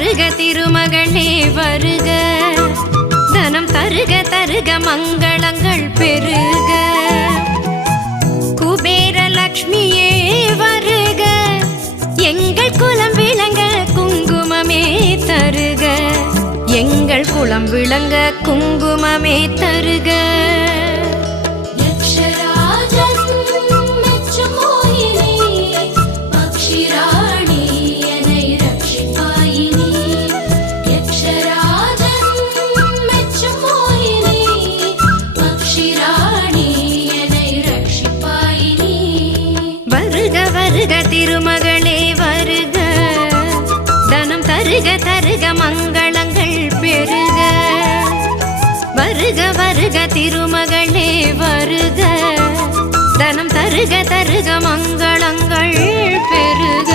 வருக திருமகளே வருக, தனம் தருக தருக மங்களங்கள் பெருக. குபேர லக்ஷ்மியே வருக, எங்கள் குலம் விளங்க குங்குமமே தருக, எங்கள் குலம் விளங்க குங்குமமே தருக. வருக திருமகளே வருக, தனம் தருக தருக மங்களங்கள் பெருக. வருக வருக திருமகளே வருக, தனம் தருக தருக மங்களங்கள் பெருக.